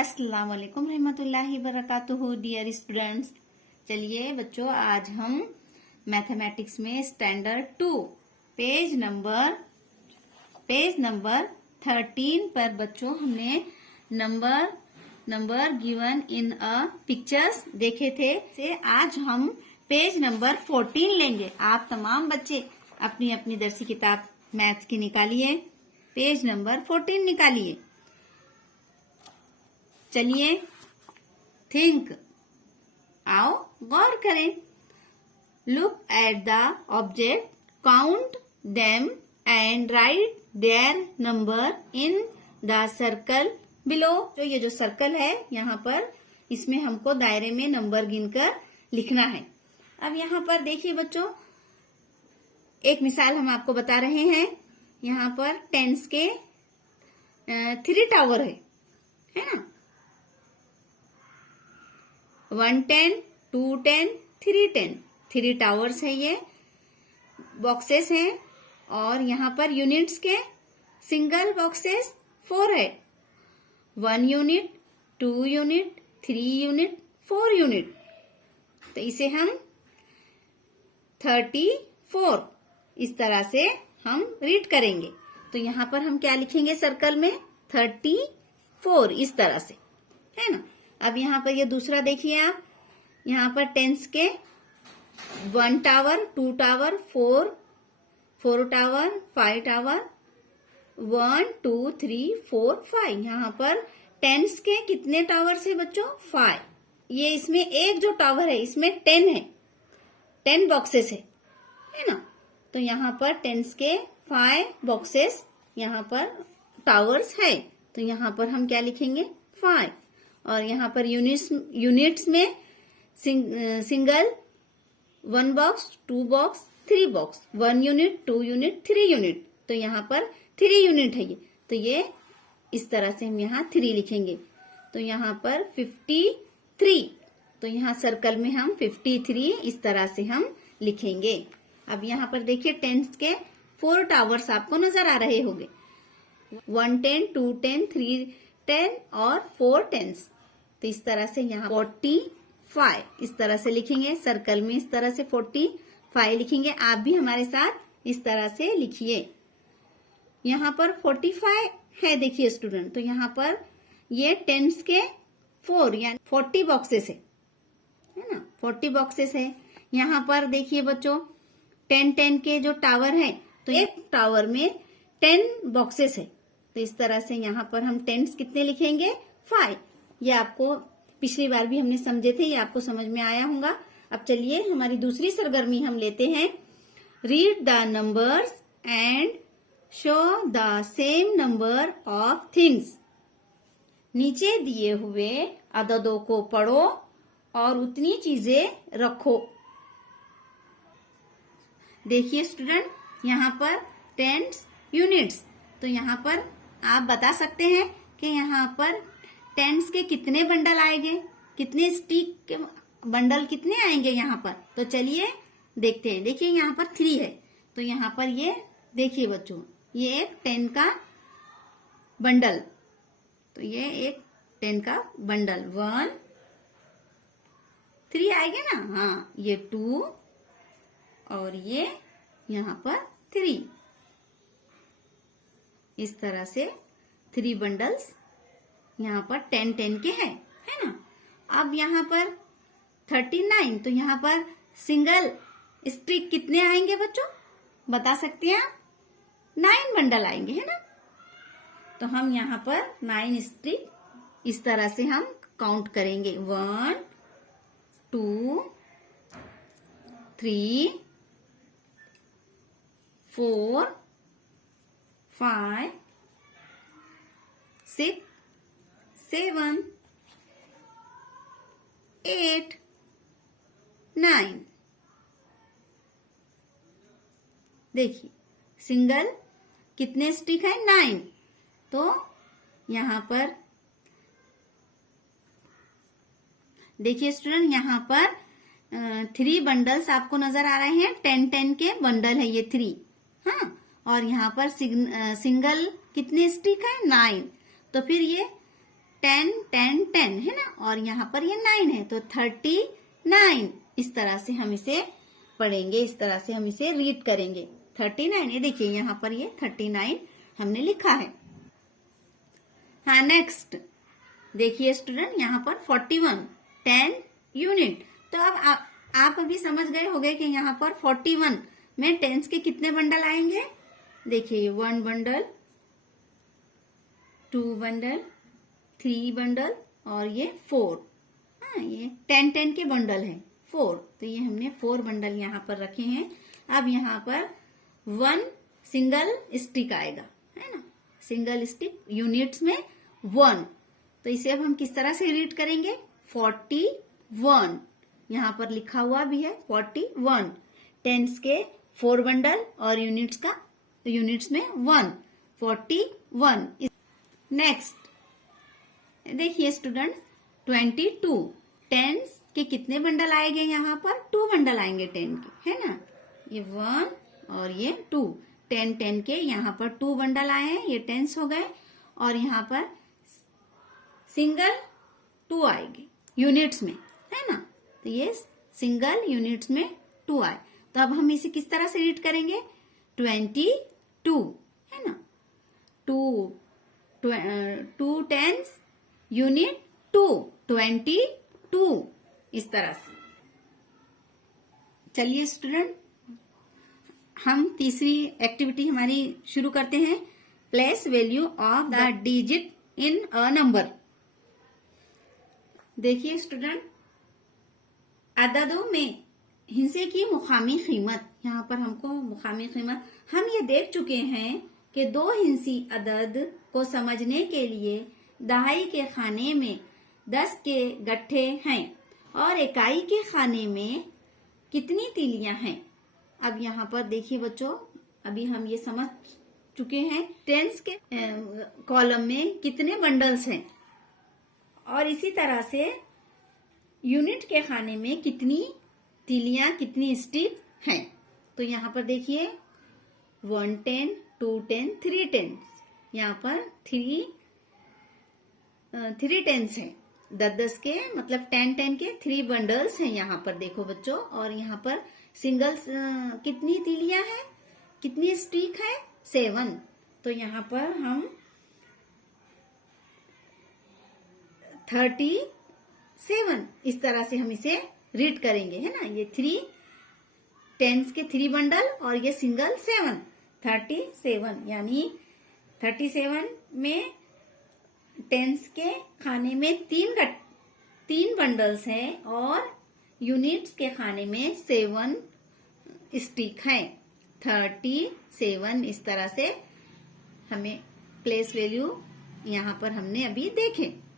अस्सलाम वालेकुम रहमतुल्लाहि बरकातुहू डियर स्टूडेंट्स। चलिए बच्चों, आज हम मैथमेटिक्स में स्टैंडर्ड 2 पेज नंबर 13 पर बच्चों हमने number given in a pictures देखे थे। से आज हम पेज नंबर 14 लेंगे। आप तमाम बच्चे अपनी अपनी दरसी किताब मैथ्स की निकालिए, पेज नंबर 14 निकालिए। चलिए थिंक, आओ गौर करें। Look at the object, count them and write their number in the circle below. तो ये जो सर्कल है यहाँ पर, इसमें हमको दायरे में नंबर गिनकर लिखना है। अब यहाँ पर देखिए बच्चों, एक मिसाल हम आपको बता रहे हैं। यहाँ पर टेंस के 3 टावर है ना। 1 10, 2 10, 3 10, 3 टावर्स है, ये बॉक्सेस हैं। और यहाँ पर यूनिट्स के सिंगल बॉक्सेस 4 है। 1 यूनिट, 2 यूनिट, 3 यूनिट, 4 यूनिट। तो इसे हम 34 इस तरह से हम रीड करेंगे। तो यहाँ पर हम क्या लिखेंगे सर्कल में? 34 इस तरह से, है ना। अब यहाँ पर ये दूसरा देखिए आप, यहाँ पर टेंस के 1 टावर, 2 टावर, 4 टावर, 5 टावर, 1 2 3 4 5। यहाँ पर टेंस के कितने टावर है बच्चों? 5। ये इसमें एक जो टावर है इसमें 10 है, 10 बॉक्सेस है ना। तो यहाँ पर टेंस के 5 बॉक्सेस यहाँ पर टावर्स है। तो यहाँ पर हम क्या लिखेंगे? 5। और यहाँ पर यूनिट्स में single 1 box, 2 box, 3 box, 1 unit, 2 unit, 3 unit. तो यहाँ पर 3 यूनिट है ये। तो ये इस तरह से हम यहाँ 3 लिखेंगे। तो यहाँ पर 53। तो यहाँ सर्कल में हम 53 इस तरह से हम लिखेंगे। अब यहाँ पर देखिए टेंस के 4 टावर्स आपको नजर आ रहे होंगे। 1 10, 2 10, 3 10 और 4 10। तो इस तरह से यहाँ 45 इस तरह से लिखेंगे सर्कल में। इस तरह से 45 लिखेंगे। आप भी हमारे साथ इस तरह से लिखिए। यहाँ पर 45 है देखिए स्टूडेंट। तो यहाँ पर ये टेंस के 4 यानी 40 बॉक्सेस है ना। 40 बॉक्सेस है। यहाँ पर देखिए बच्चों 10 के जो टावर है, तो एक टावर में 10 बॉक्सेस है। तो इस तरह से यहाँ पर हम टेंस कितने लिखेंगे? 5। ये आपको पिछली बार भी हमने समझे थे, ये आपको समझ में आया होगा। अब चलिए हमारी दूसरी सरगर्मी हम लेते हैं। Read the numbers and show the same number of things. नीचे दिए हुए अददों को पढ़ो और उतनी चीजें रखो। देखिए स्टूडेंट, यहाँ पर टेंस यूनिट्स। तो यहाँ पर आप बता सकते हैं कि यहाँ पर टेंस के कितने बंडल आएंगे, कितने स्टिक के बंडल कितने आएंगे यहाँ पर। तो चलिए देखते हैं। देखिए यहाँ पर 3 है। तो यहाँ पर ये देखिए बच्चों, ये एक 10 का बंडल। तो ये एक 10 का बंडल 1 3 आएंगे ना। हाँ, ये 2 और ये यहाँ पर 3। इस तरह से 3 बंडल्स यहाँ पर 10 के है ना। अब यहाँ पर 39। तो यहाँ पर सिंगल स्टिक कितने आएंगे बच्चों? बता सकते हैं आप? 9 बंडल आएंगे, है ना। तो हम यहाँ पर 9 स्टिक इस तरह से हम काउंट करेंगे। 1 2 3 4 5 6 7 8 9। देखिए सिंगल कितने स्टिक है? 9। तो यहाँ पर देखिए स्टूडेंट, यहाँ पर 3 बंडल्स आपको नजर आ रहे हैं। 10 के बंडल है ये 3। हाँ, और यहाँ पर सिंगल कितने स्टिक है? 9। तो फिर ये 10 10 10 है ना, और यहाँ पर ये 9 है तो 39। इस तरह से हम इसे पढ़ेंगे, इस तरह से हम इसे रीड करेंगे। 39, ये देखिए यहाँ पर ये 39 हमने लिखा है। हाँ, नेक्स्ट देखिए स्टूडेंट, यहाँ पर 41 10 यूनिट। तो अब आप अभी समझ गए होंगे कि यहाँ पर 41 में टेंस के कितने बंडल आएंगे। देखिए 1 बंडल, 2 बंडल, 3 बंडल और ये 4। हाँ, ये 10 10 के बंडल है 4, तो ये हमने 4 बंडल यहाँ पर रखे हैं। अब यहाँ पर 1 सिंगल स्टिक आएगा, है ना, सिंगल स्टिक यूनिट्स में 1। तो इसे अब हम किस तरह से रीड करेंगे, 41 यहाँ पर लिखा हुआ भी है 41। टेंस के 4 बंडल और यूनिट्स में 1, 41। नेक्स्ट देखिए स्टूडेंट 22, टेंस के कितने बंडल आएंगे, यहाँ पर 2 बंडल आएंगे 10 के, है ना, ये 1 और ये 2। 10 10 के यहाँ पर 2 बंडल आए हैं, ये टेंस हो गए, और यहाँ पर सिंगल 2 आएंगे यूनिट्स में, है ना, तो ये सिंगल यूनिट्स में 2 आए। तो अब हम इसे किस तरह से रीड करेंगे, 22, है ना, 2 टेंस यूनिट 2, 22, इस तरह से। चलिए स्टूडेंट, हम तीसरी एक्टिविटी हमारी शुरू करते हैं। Place value of the digit in a number. देखिए स्टूडेंट, अददों में हिस्से की मुकामी कीमत, यहाँ पर हमको मुकामी कीमत, हम ये देख चुके हैं कि 2 हिस्सी अदद को समझने के लिए दहाई के खाने में 10 के गट्ठे हैं और इकाई के खाने में कितनी तीलियां हैं। अब यहाँ पर देखिए बच्चों, अभी हम ये समझ चुके हैं टेंस के कॉलम में कितने बंडल्स हैं, और इसी तरह से यूनिट के खाने में कितनी तीलियां, कितनी स्टिक हैं। तो यहाँ पर देखिए 1 10, 2 10, 3 10, यहाँ पर 3 टेंस है, 10 के मतलब 10 10 के 3 बंडल्स हैं यहाँ पर, देखो बच्चों। और यहाँ पर सिंगल्स कितनी तीलियां हैं, कितनी स्टिक है, 7। तो यहाँ पर हम 37 इस तरह से हम इसे रीड करेंगे, है ना, ये 3 टेंस के 3 बंडल और ये सिंगल 7, 37, यानी 37 में टेंस के खाने में 3 बंडल्स हैं और यूनिट्स के खाने में 7 स्टिक है, 37। इस तरह से हमें प्लेस वैल्यू यहाँ पर हमने अभी देखे।